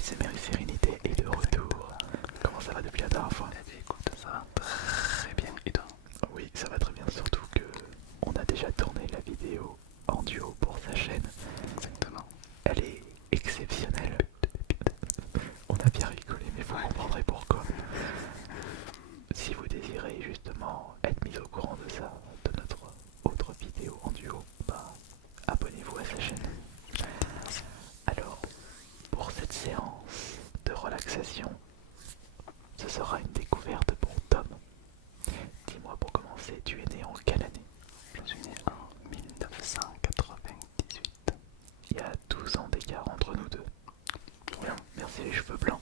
ASMR Sérénité est de retour. Comment ça va depuis la dernière fois? Eh bien écoute, ça va très bien. Et toi? Oui, ça va très bien, surtout que on a déjà tourné la vidéo en duo pour sa chaîne. Exactement. Elle est exceptionnelle. On a bien rigolé, mais vous comprendrez pourquoi. Si vous désirez justement être mis au courant de ça, de notre autre vidéo en duo, bah abonnez-vous à sa chaîne. Alors, pour cette séance de relaxation, ce sera une découverte pour Tom. Dis-moi pour commencer, tu es né en quelle année? Je suis né en 1998. Il y a 12 ans d'écart entre nous deux. Bien, merci les cheveux blancs.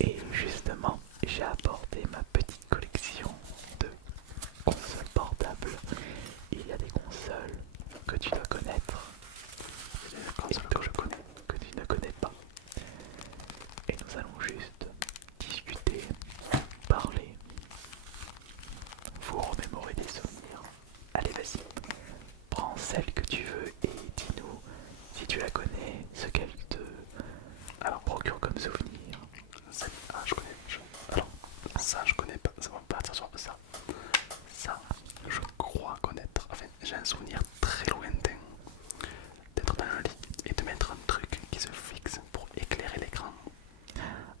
Et justement, j'ai apporté ma petite collection de consoles portables. Il y a des consoles que tu dois connaître C'est des consoles que je connais. que tu ne connais pas. Et nous allons juste discuter, parler, vous remémorer des souvenirs. Allez, vas-y, prends celle que tu veux et dis-nous si tu la connais, ce qu'elle te procure comme souvenir. Ah, je connais. Alors, ça, je connais pas. Ça va partir sur ça. Ça, je crois connaître. Enfin, j'ai un souvenir très lointain d'être dans un lit et de mettre un truc qui se fixe pour éclairer l'écran.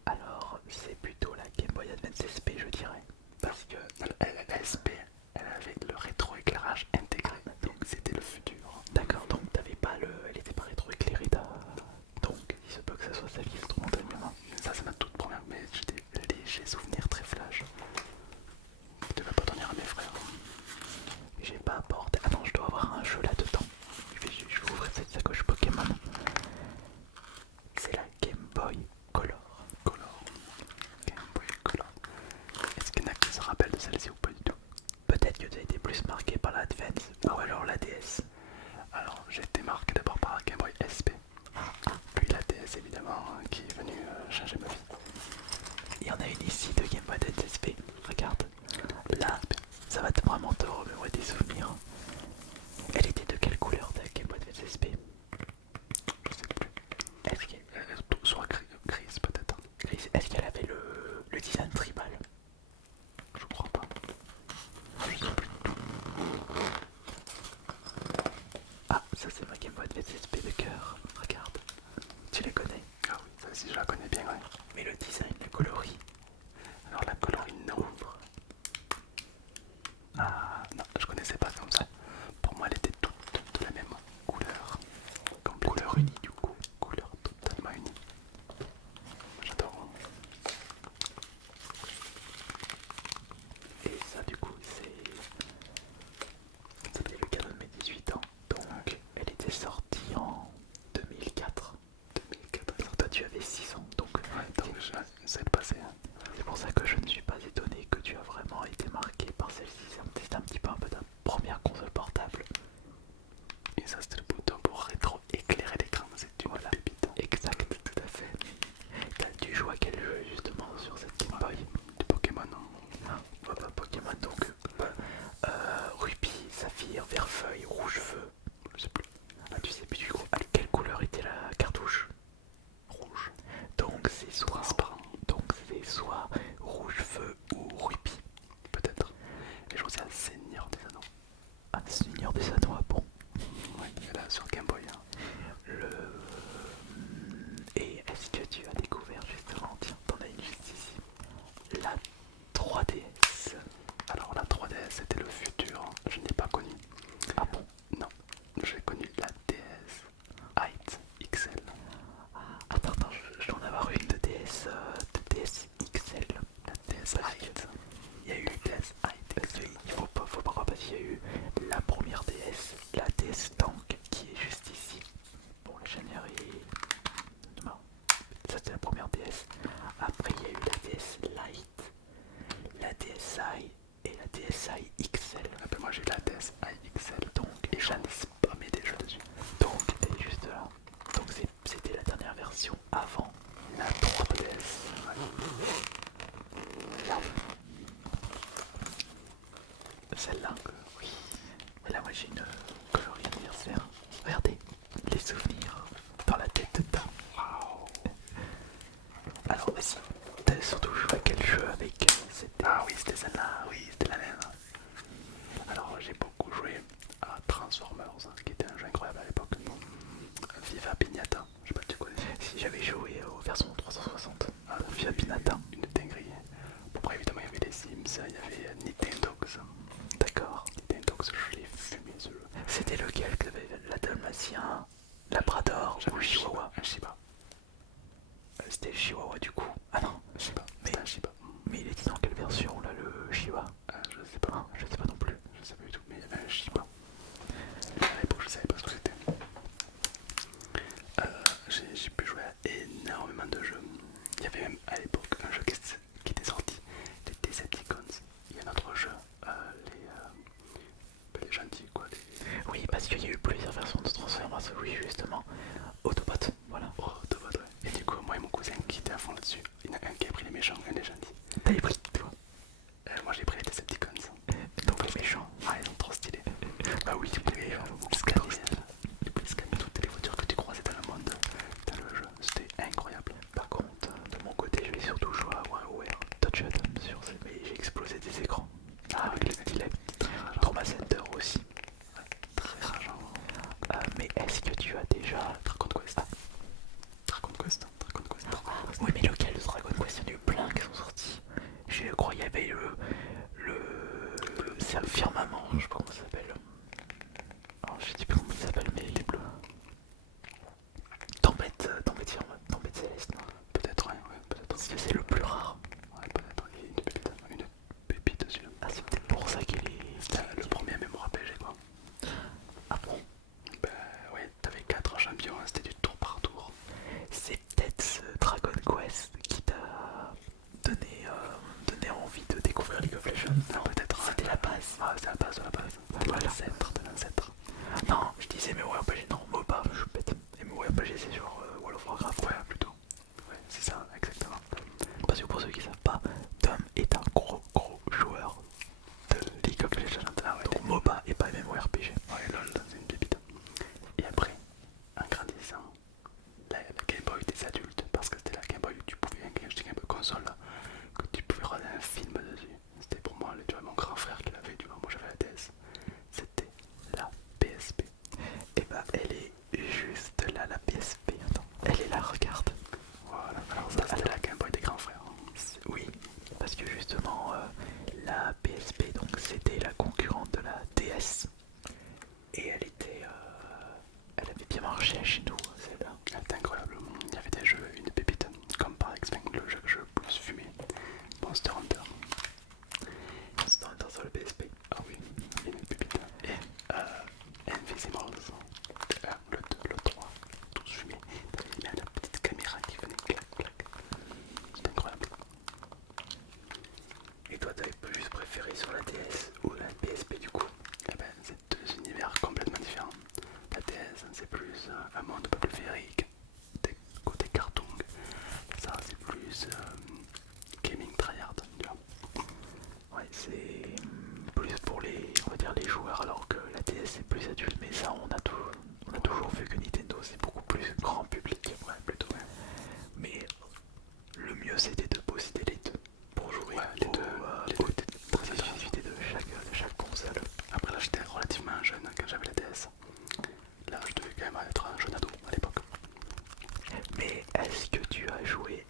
Alors, c'est plutôt la Game Boy Advance SP, je dirais. Parce que La SP, elle avait le rétroéclairage intégré. Donc, c'était le futur. d'accord, donc t'avais pas le. Elle était pas rétro-éclairée donc il se peut que ça soit celle qui se trouve en document. Ça, c'est ma toute première. Mais j'ai des légers souvenirs très flash. Tu vas pas tenir à mes frères. J'ai pas apporté. Ah non, je dois avoir un jeu là-dedans. Je vais ouvrir cette sacoche Pokémon. C'est la Game Boy Color. Color. Game Boy Color. Est-ce qu'il y en a qui se rappellent de celle-ci ou pas du tout? Peut-être que tu as été plus marqué par la Advance ou alors la DS. Alors, j'ai été marqué d'abord par la Game Boy SP. Puis la DS évidemment, qui est venue changer ma vie. Il y en a une ici de Game Boy Advance SP. Regarde. Là, ça va vraiment te remémorer des souvenirs. Elle était de quelle couleur ta Game Boy Advance SP? Je sais plus. Est-ce qu'elle Soit grise peut-être. est-ce qu'elle avait le design tribal? Je crois pas. Je sais plus. Ah, ça c'est ma Game Boy Advance SP de cœur. Regarde. Tu les connais? Ah oui, celle-ci je la connais bien, ouais. Mais le design, le coloris. Alors la coloris, non. Ah non, je connaissais pas comme ça. Pour moi, elle était toute de la même couleur. Couleur unie du coup. Couleur totalement unie. J'adore. Et ça du coup c'était le cadeau de mes 18 ans. Donc elle était sortie en 2004. 2004. Alors toi tu avais 6 ans. Donc Donc c'est le passé. c'est pour ça que je ne suis pas étonné que tu as vraiment été marqué par celle-ci. C'était un petit peu un peu ta première console portable. Et ça, c'était le bouton pour rétro-éclairer l'écran. C'est une pépite. Exact, tout à fait. Tu joues à quel jeu justement sur cette Game Boy? Du Pokémon, non? Voilà, Pokémon donc Rubis, Saphir, Verfeuille, Rouge-Feu. Je sais plus. Ah tu sais plus du coup. Ah, quelle couleur était la cartouche? Rouge. Donc c'est soit Transparent. Rouge-Feu ou Rubis. Peut-être. Et je aussi un Seigneur des Anneaux. Ah, Seigneur des Anneaux, ah bon. Ouais, elle a sur Game Boy. Hein. Le... Et est-ce que tu as découvert justement, tiens, t'en as une juste ici, la 3DS? Alors la 3DS c'était le futur, je n'ai pas connu. Ah bon? Non, j'ai connu la DS Height XL. Attends, je dois en avoir une de DS XL. La DS Height. Il y a eu DS Height XL. faut pas croire parce qu'il y a eu la première DS, la DS Tank qui est juste ici. Bon, la chaîne est... Non, ça c'est la première DS. Après il y a eu la DS Lite, la DSi et la DSi XL. Ah ben moi j'ai la DS XL Donc, et j'en ai spammé des jeux dessus. donc elle est juste là. Donc c'était la dernière version avant la 3DS. Regarde. Celle-là. Oui. Et là moi j'ai une colorie anniversaire. Regardez, les souvenirs dans la tête de Tom. Waouh. Alors vas-y, t'as surtout joué à quel jeu avec c'était... Ah oui, c'était celle-là, oui, c'était la même. Alors j'ai beaucoup joué à Transformers, qui était un jeu incroyable à l'époque. Viva Pinata, je sais pas si tu connais. Si j'avais joué aux versions 360 Ah, pour Via Pinata. une dinguerie. Bon, après évidemment il y avait les Sims, il y avait Nintendogs. D'accord. Nintendogs, je l'ai fumé ce jeu. C'était lequel que t'avais? La Dalmatien, Labrador ou Chihuahua? Un Shiba. C'était le Chihuahua du coup. Ah non, Shiba, mais, c'était un Shiba. mais il était dans quelle version là le Shiba? Je sais pas. Hein, je sais pas non plus. Je sais pas du tout, mais il y avait un Shiba. Et à l'époque, je savais pas ce que c'était. J'ai pu jouer à énormément de jeux. Il y avait même à l'époque un jeu qui était sorti, les Decepticons. Il y a un autre jeu, les gentils quoi. Oui, parce qu'il y a eu plusieurs versions de Transformers, oui justement. Autobot, voilà. Oh, Autobot, ouais. Et du coup, moi et mon cousin qui était à fond là-dessus, il y en a un qui a pris les méchants, un les gentils. T'avais pris toi? Moi j'ai pris les Decepticons. Donc les méchants. Ah, ils sont trop stylés. Bah oui, Tu pouvais scanner toutes les voitures que tu croisais dans le monde, dans le jeu. C'était incroyable. par contre, de mon côté, je vais surtout jouer à WarioWare Touchdown sur ces... Mais j'ai explosé des écrans avec le stylet. Trauma Center aussi. Très rageant. Mais est-ce que tu as déjà... Dragon Quest. Dragon Quest. Dragon Quest. Oui, mais lequel de Dragon Quest? Il y en a eu plein qui sont sortis. Je crois qu'il y avait c'est un firmament, je sais pas comment ça s'appelle. Alors, je sais plus comment il s'appelle, mais il est bleu. Tempête céleste, non? Peut-être, ouais, peut-être. Parce que c'est le plus rare. Ouais, peut-être. Il y a une pépite dessus. Ah, c'est peut-être pour ça qu'il est... C'était le premier MMORPG quoi. Ah bon? Bah ouais, t'avais 4 champions, hein, c'était du tour par tour. C'est peut-être ce Dragon Quest qui t'a donné envie de découvrir League of Legends. Non, peut-être. C'était la base. Ah, c'est la base de la base. Voilà. De l'ancêtre. Non, je disais MMORPG, non, MOBA, je suis bête. MMORPG c'est sur World of Warcraft. Ouais, plutôt. Ouais, c'est ça, exactement. Parce que pour ceux qui savent pas, Tom est un gros joueur de League of Legends. Ah ouais, Donc MOBA et pas MMORPG. ouais, lol, c'est une pépite. Et après, en grandissant, la Game Boy des adultes, parce que c'était la Game Boy où tu pouvais, quand je dis Game Boy console, là, que tu pouvais regarder un film dessus. C'était pour moi, tu vois, mon grand frère qui l'avait, tu vois, moi j'avais la DS. C'était la PSP. Et bah elle est juste là, la PSP. Attends, elle est là, regarde. Voilà, alors ça c'était la Game Boy des grands frères. Oui, parce que justement la PSP donc c'était la concurrente de la DS. Et elle était... elle avait bien marché chez nous, celle-là. C'était incroyable, il y avait des jeux, une pépite, comme par exemple le jeu que je plus fumé, Monster Hunter. Monster Hunter sur le PSP. Ah oui, il y a une pépite. Et Invisibles, le 2, le 3, tous fumés. Il y a la petite caméra qui venait clac clac. C'était incroyable. Et toi t'avais plus préféré sur la DS ou la PSP du coup? Eh ben, c'est deux univers complètement différents. La DS, c'est plus un monde un peu plus féerique, des côtés cartoon. Ça, c'est plus gaming tryhard, tu vois. Ouais, c'est plus pour les, on va dire les joueurs, alors que la DS c'est plus adulte, mais ça on a toujours vu que Nintendo c'est beaucoup plus grand public. Ouais, plutôt, ouais. Mais le mieux c'était de posséder les deux pour jouer Les deux, aux exclusivités de chaque console. Après là j'étais relativement jeune quand j'avais la DS. Là je devais quand même être un jeune ado à l'époque. Mais est-ce que tu as joué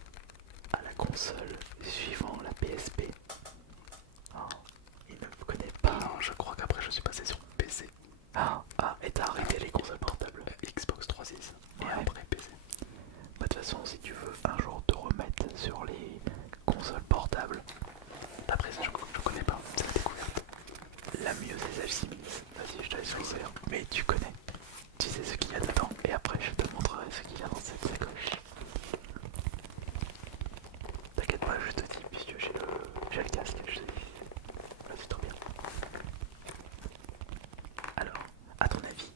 à la console suivant la PSP? Oh, il ne me connaît pas. Non, je crois qu'après je suis passé sur PC. Et t'as arrêté les consoles portables. Xbox 360 et Ouais. après PC. Bah, de toute façon, si tu veux un jour te remettre sur les consoles portables, Après ça je connais pas, c'est la découverte. la mieux c'est celle-ci. Vas-y, je te laisse ouvrir. Mais tu connais. Tu sais ce qu'il y a dedans. Et après, je te montrerai ce qu'il y a dans cette sacoche. T'inquiète pas, je te dis, puisque j'ai le casque. Je te dis. Vas-y, trop bien. Alors, à ton avis,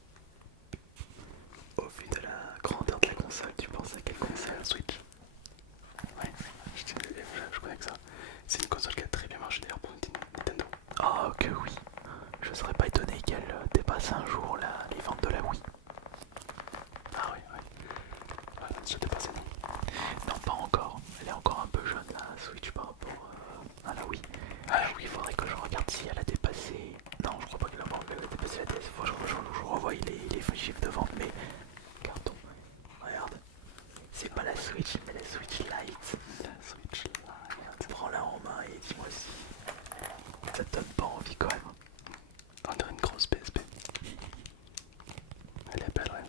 au vu de la grandeur de la console, tu penses à quelle console? Switch. Ouais, je connais que ça. C'est une console qui a très bien marché d'ailleurs pour Nintendo. Oh que oui. Je serais pas étonné qu'elle dépasse un jour les ventes de la Wii. Ah oui, ouais. Voilà, je dépassé non. Non, pas encore. Elle est encore Switch par rapport à la Wii. Ah Oui, il faudrait que je regarde si elle a dépassé. Non, je crois pas qu'elle a dépassé la DS. Faut que je revoie les chiffres de vente, mais carton. Regarde, c'est pas la Switch, mais la Switch Lite. la Switch Lite. Prends-la en main et dis-moi si ça te donne pas envie quand même. On dirait une grosse PSP. Elle est belle, ouais.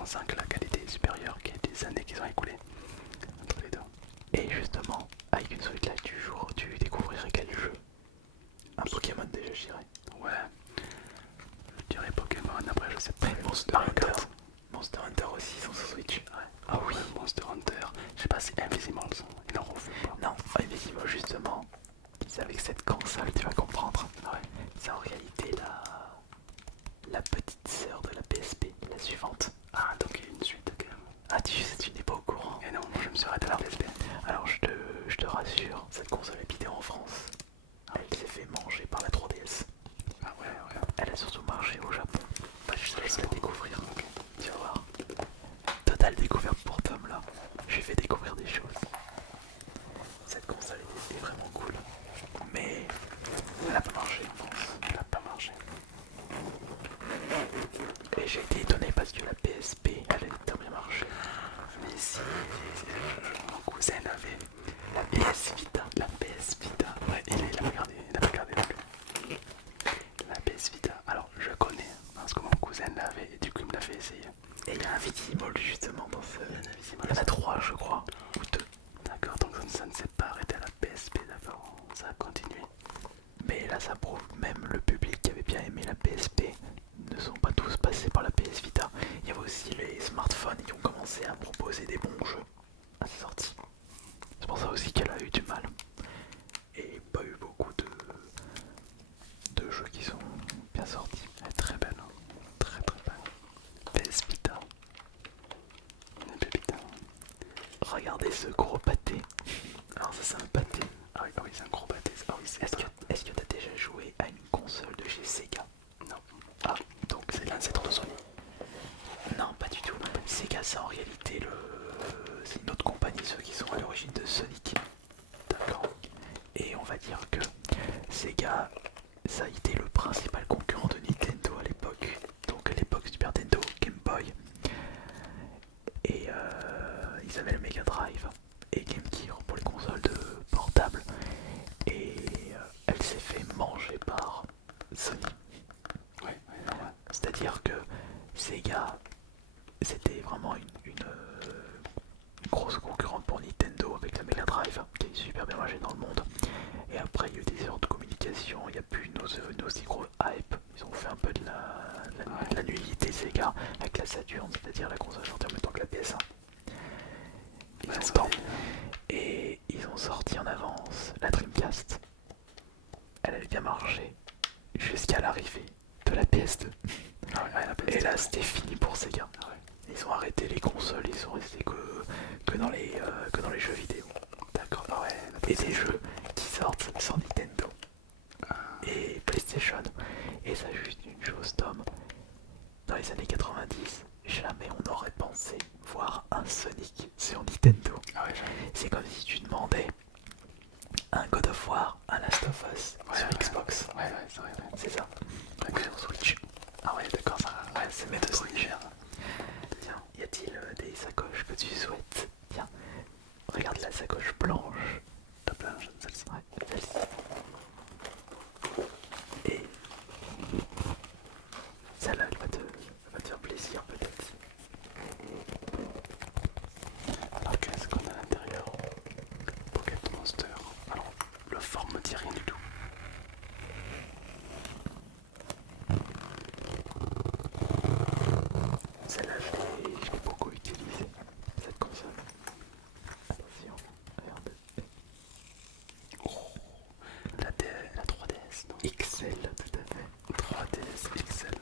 On sent que la qualité est supérieure qu'il y a des années qui sont écoulées entre les deux. Et justement, avec une Switch Lite du jour, tu découvrirais quel jeu? Un Pokémon déjà, je dirais. Ouais, je dirais Pokémon, après je sais pas. Mais Monster Hunter. Monster Hunter aussi sont sur Switch. Ouais. Ah oui. Ouais, Monster Hunter. Je sais pas si Invisimals, il en refait pas. Non, effectivement, justement, c'est avec cette console, tu vas comprendre. Ouais. C'est en réalité la petite sœur de la PSP, la suivante. Ah, donc il y a une suite quand même. Ah, tu n'es pas au courant. Et non, moi je me suis arrêté à la PSP. Alors je te rassure, cette console est bidée en France. Elle s'est fait manger par la 3DS. Ah ouais, ouais. Elle a surtout marché au Japon. Bah, je te laisse la découvrir. Ok. Tu vas voir. Totale découverte pour Tom là. Je lui fais découvrir des choses. Cette console est vraiment cool. Mais elle n'a pas marché en France. Elle a pas marché. Et j'ai été étonné parce que la PSP, elle a très bien marché. Mais si, mon cousin avait La PS Vita. la PS Vita. Ouais, il a pas regardé non plus. La PS Vita. Alors, je connais parce que mon cousin l'avait et du coup il me l'a fait essayer. Et il y a un Vitimol justement dans ce. Invisimals. Il y en a 3 je crois. Ou 2. D'accord, donc ça ne s'est pas arrêté à la PSP, d'accord. Ça a continué. Mais là ça prouve que même le public qui avait bien aimé la PSP ne sont pas tous passés par la PS Vita. Il y avait aussi les smartphones qui ont commencé à proposer des bons jeux à sa sortie. C'est pour ça aussi qu'elle a eu du mal. Et pas eu beaucoup de jeux qui sont bien sortis. Elle est très belle, hein. Très très belle. PS Vita. Une pépite. Regardez ce gros pâté. Alors ça c'est un pâté. Ah oui, c'est un gros pâté. Ah oui, c'est Est-ce que t'as déjà joué à une console de chez Sega? Non, Ah, donc c'est l'ancêtre de Sony. non, pas du tout. Sega, c'est en réalité c'est une autre compagnie, ceux qui sont à l'origine de Sonic. D'accord. Et on va dire que Sega, ça a été le principal concurrent de Nintendo à l'époque. Donc à l'époque Super Nintendo, Game Boy. Et ils avaient le Mega Drive et Game Gear pour les consoles de portable. Et elle s'est fait manger par Sony. Oui, normal. C'est-à-dire que Sega, c'était vraiment une grosse concurrente pour Nintendo avec la Mega Drive, qui est super bien marché dans le monde. Et après, il y a eu des erreurs de communication, il n'y a plus une aussi grosse hype. Ils ont fait un peu de la nullité Sega avec la Saturn, c'est-à-dire la console sortie en même temps que la PS1. Ils ont temps. Et ils ont sorti en avance la Dreamcast. Elle avait bien marché jusqu'à l'arrivée de la PS2. Ah ouais, la PS2. Et là, c'était fini pour Sega. Ah ouais. Ils ont arrêté les consoles, ils sont restés que dans les jeux vidéo. D'accord, ah ouais. Et des jeux qui sortent sur Nintendo et PlayStation. Et ça, juste une chose, Tom. Dans les années 90, jamais on n'aurait pensé voir un Sonic sur Nintendo. Ah ouais, jamais. C'est comme si tu demandais un God of War, un Last of Us sur Xbox. Ouais, c'est vrai, ouais. C'est ça. D'accord. Ou sur Switch. Ah ouais, d'accord, ça. Ouais, c'est mes deux univers. Tiens, y a-t-il des sacoches que tu souhaites? Tiens, regarde la sacoche blanche. La planche, celle-ci. Ouais, celle-ci. Et celle-là, elle va te faire plaisir peut-être. Alors qu'est-ce qu'on a à l'intérieur? Pocket Monster. Alors, le forme me dit rien du tout. Celle-là, je l'ai beaucoup utilisée, cette console. Attention, regarde. Oh, la 3DS, non? XL, tout à fait. 3DS XL.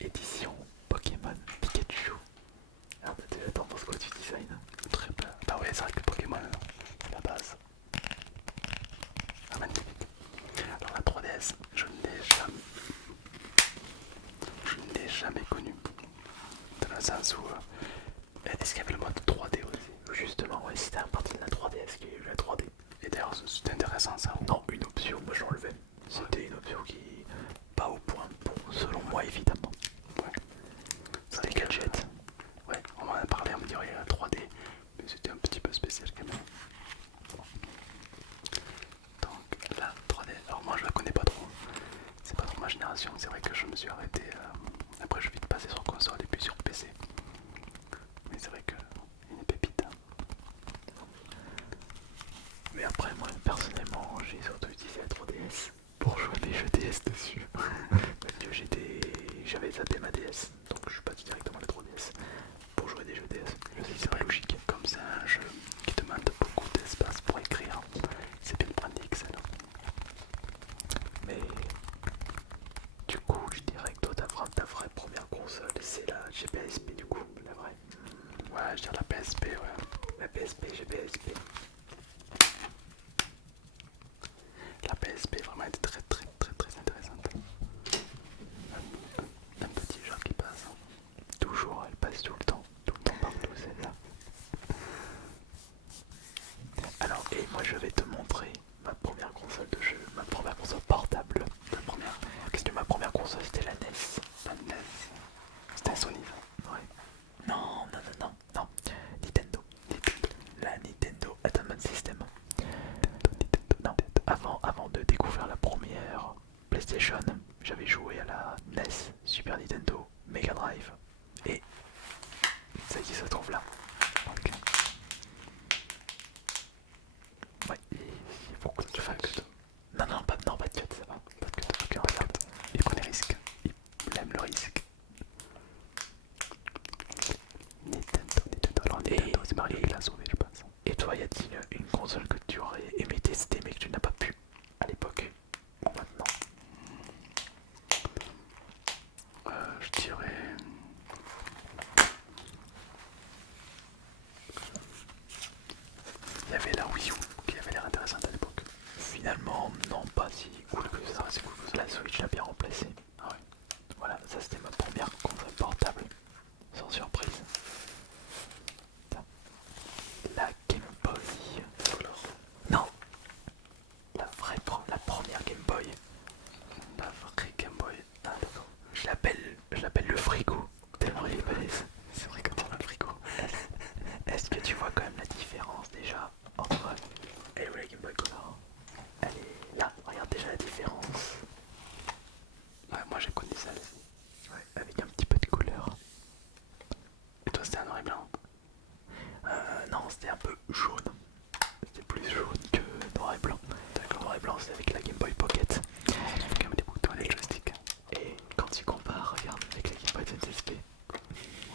Édition Pokémon Pikachu. Alors, t'en penses quoi du design? Très bien. Bah ouais, c'est vrai que Pokémon, c'est la base. Ah, magnifique. Alors la 3DS, je ne l'ai jamais connue. Dans le sens où... est-ce qu'il y avait le mode 3D aussi? Justement, ouais, c'était à partir de la 3DS qu'il y a eu la 3D. Et d'ailleurs, c'était intéressant ça. Non, une option, moi je l'enlevais. C'était une option qui... pas au point bon, selon moi évidemment. Ouais. C'était gadget. Ouais, on m'en a parlé, on me dit ouais, la 3D, mais c'était un petit peu spécial quand même. Donc la 3D, alors moi je la connais pas trop, c'est pas trop ma génération, c'est vrai que je me suis arrêté, après je suis vite passé sur console et puis sur PC. Mais c'est vrai que une pépite. Mais après moi personnellement j'ai surtout utilisé la 3DS pour jouer à des jeux DS dessus. Parce que j'avais zappé ma DS, donc je suis passé directement à la 3DS pour jouer à des jeux DS. Je sais que c'est pas logique. Comme c'est un jeu qui demande beaucoup d'espace pour écrire, c'est bien de prendre des Excel. Mais du coup je dirais que toi ta vraie première console c'est la GPSP du coup, la vraie. Ouais, je dirais la PSP, ouais. La PSP, GPSP. La PSP vraiment était très intéressante. Un petit jeu qui passe. Toujours, elle passe tout le temps partout celle-là. Alors, et moi je vais te montrer ma première console de jeu, ma première console portable. La première, Parce que ma première console c'était la NES. la NES, c'était Sony. Ouais. Non. Nintendo. La Nintendo Entertainment System. Non, avant de découvrir la première PlayStation, j'avais joué à la NES, Super Nintendo, Mega Drive. Et ça y est, ça se trouve là. Ok. Ouais, il faut que tu fasses. Non, pas de cut, ça va. Pas de cut, ok, regarde. Il prend des risques. Il aime le risque. Nintendo. Alors Nintendo, c'est Mario qui l'a sauvé, je pense. Et toi, y a-t-il une console que tu aurais aimé tester mais que tu n'as pas pu à l'époque ou maintenant? Je dirais... Il y avait la Wii U qui avait l'air intéressante à l'époque. Finalement, non, pas si cool que ça. C'est cool que ça. La Switch l'a bien remplacé. Ah ouais. Voilà, ça c'était ma première console portable, sans surprise. La Game Boy. Alors, Non, la première Game Boy. la vraie Game Boy. Ah d'accord. Je l'appelle le frigo, tellement il est balèze. C'est vrai que t'as le frigo. Est-ce que tu vois quand même la différence déjà entre... Elle est où la Game Boy Color? Elle est là, regarde déjà la différence. Ouais, moi j'ai connu ça. Ouais, avec un petit peu de couleur. Et toi c'était un noir et blanc? Non, c'était un peu jaune. C'était plus jaune que noir et blanc. D'accord. Noir et blanc, c'est avec la Game Boy Pocket. On retrouve quand même des boutons et des joysticks. Et quand tu compares, regarde avec la Game Boy SSP.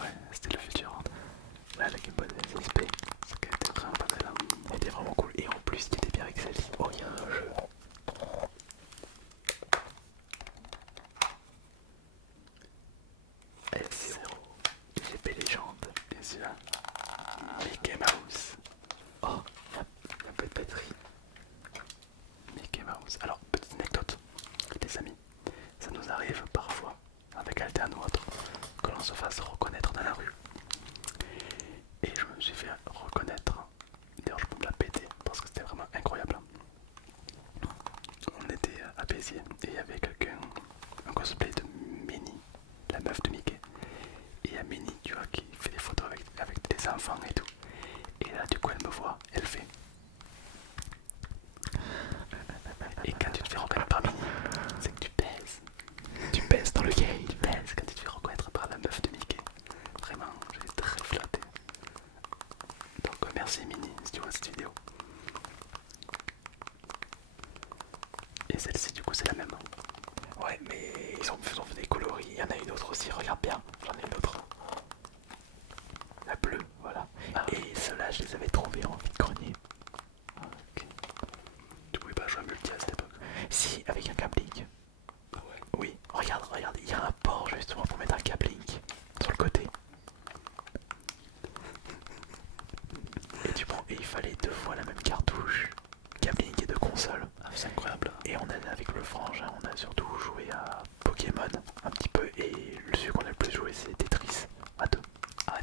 Ouais, c'était le futur. Là, la Game Boy SSP, Ça qui était vraiment pas mal. elle était vraiment cool. Et en plus, ce qui était bien avec celle-ci, oh, il y a un jeu. F0, GP Légende. Et celui-là, Mickey Mouse. Oh, il y a un peu de batterie. Mickey Mouse. Alors, petite anecdote, les amis, ça nous arrive parfois, avec Alterne ou autre, que l'on se fasse reconnaître dans la rue. Et je me suis fait reconnaître, d'ailleurs je peux me la péter, parce que c'était vraiment incroyable. On était à Béziers et il y avait quelqu'un, un cosplay de Minnie, la meuf de Mickey. Et il y a Minnie, tu vois, qui fait des photos avec des enfants et tout. Et là, du coup, elle me voit, elle fait. Et quand tu te fais reconnaître par Minnie, c'est que tu pèses. Tu pèses dans le game. Tu pèses quand tu te fais reconnaître par la meuf de Mickey. Vraiment, j'ai très flatté. Donc, merci Minnie si tu vois cette vidéo. Et celle-ci, du coup, c'est la même. Ouais, mais ils ont fait des coloris. Il y en a une autre aussi, regarde bien. J'en ai une autre. La bleue, voilà. Ah. Et ceux-là, je les avais trouvés en vide-grenier. Ok. Tu pouvais pas jouer à multi à cette époque? Si, avec un câble Link. Ah ouais. Oui, regarde, il y a un port justement pour mettre un câble Link sur le côté. Et il fallait 2 fois la même cartouche, câble Link et 2 consoles. Ah, c'est incroyable. Et on a, avec le frangin, on a surtout joué à Pokémon un petit peu. Et celui qu'on a le plus joué, c'est Tetris à 2. Ah,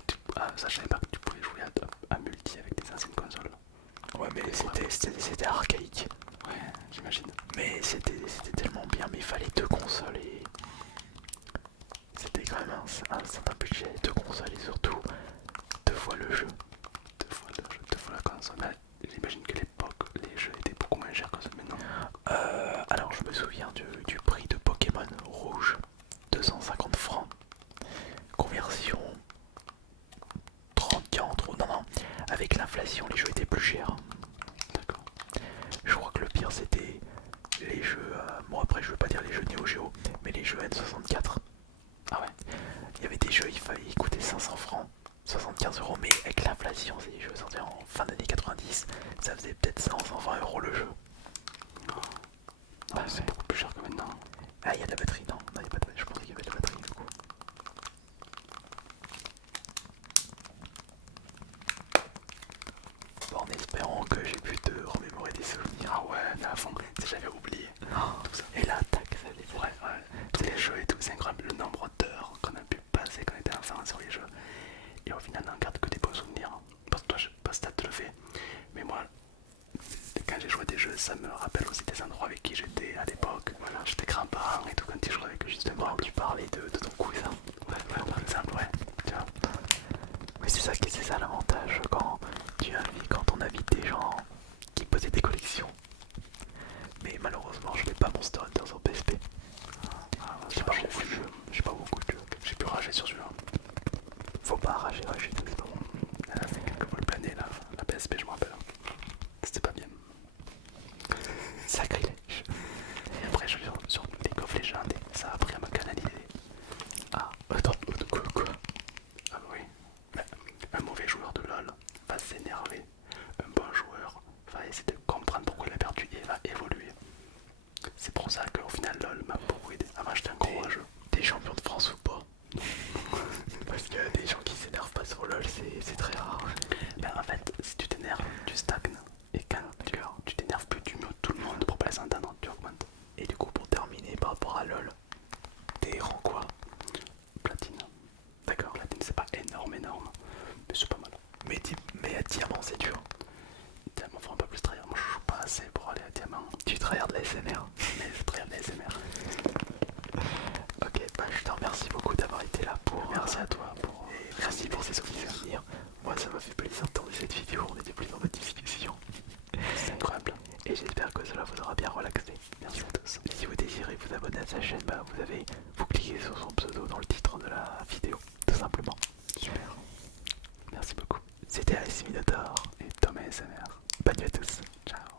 ça, je savais pas que tu pouvais jouer à multi avec des anciennes consoles. Ouais, mais c'était c'était archaïque. Ouais, j'imagine. Mais c'était tellement bien, mais il fallait 2 consoles et c'était quand même un certain budget, 2 consoles et surtout 2 fois le jeu. 2 fois le jeu, 2 fois la console. Mais j'imagine que l'époque, les jeux étaient beaucoup moins chers que ceux de maintenant. Alors je me souviens du prix de Pokémon Rouge, 250 francs. Conversion 30-40 euros. Non, non, avec l'inflation, les jeux étaient plus chers. D'accord. Je crois que le pire c'était les jeux. Bon, après, je veux pas dire les jeux Neo Geo, mais les jeux N64. Ah ouais. Il y avait des jeux, ils coûtaient 500 francs, 75 euros, mais avec l'inflation, ces jeux sortis en fin d'année 90, ça faisait peut-être 100-120 euros le jeu. Ah, c'est beaucoup plus cher que maintenant. Ah, il y a de la batterie, non, il y a pas de batterie, je pensais qu'il y avait de la batterie du coup. Bon, en espérant que j'ai pu te remémorer des souvenirs. Ah ouais, à fond, j'avais oublié tout ça. Et là, tac, ça les Ouais, tous les jeux et tout, c'est incroyable le nombre d'heures qu'on a pu passer quand on était enfant sur les jeux. Et au final, on n'en garde que des beaux souvenirs. Parce que toi, je sais pas si t'as te le fait, mais moi, quand j'ai joué à des jeux, ça me rappelle aussi des endroits avec qui j'étais à l'époque. Voilà, j'étais grands-parents et tout, quand tu jouais avec eux, justement. Bon, tu parlais de ton cousin. Ouais, par exemple, ouais. Tu vois. Mais c'est ça l'avantage quand on invite des gens qui possèdent des collections. Mais malheureusement, je n'ai pas Monster Hunter sur PSP. J'ai pas beaucoup de jeux. J'ai pas beaucoup de jeux. J'ai pu rager sur celui-là. Faut pas rager, c'est pas bon. Elle a fait quelques vols planés, la PSP, je me rappelle. C'était pas bien. Sacrilège. Et après, je suis sur League of Legends et ça a appris à me canaliser. Ah, attends, quoi? Ah oui. Mais un mauvais joueur de LoL va s'énerver. Un bon joueur va essayer de comprendre pourquoi il a perdu et va évoluer. C'est pour ça qu'au final LoL m'a beaucoup aidé. Avant j'étais un gros jeu. T'es champion de France ou pas? Parce qu'il y a des gens qui s'énervent pas sur LoL, c'est très rare. Mais en fait, si tu t'énerves, tu stagnes. Et quand tu t'énerves plus, tu mutes tout le monde pour pas les entendre, tu augmentes. Et du coup, pour terminer par rapport à LoL, t'es rang quoi? Platine. D'accord. Platine, c'est pas énorme, mais c'est pas mal. Mais à diamant, c'est dur. Diamant, faut un peu plus tryhard. Moi, je joue pas assez pour aller à diamant. Tu tryhard de la SMR. Mais je tryhard les SMR. Ok, bah je te remercie beaucoup d'avoir été là pour. Merci à toi pour. Et merci pour ces souvenirs. Moi, ça m'a fait plaisir de tourner cette vidéo. On était plus dans notre discussion. C'est incroyable. Et j'espère que cela vous aura bien relaxé. Merci à tous. Si vous désirez vous abonner à sa chaîne, bah vous cliquez sur son pseudo dans le titre de la vidéo, tout simplement. Super. Merci beaucoup. C'était Alice Minotaur. Et Thomas SMR. Bonne nuit à tous. Ciao.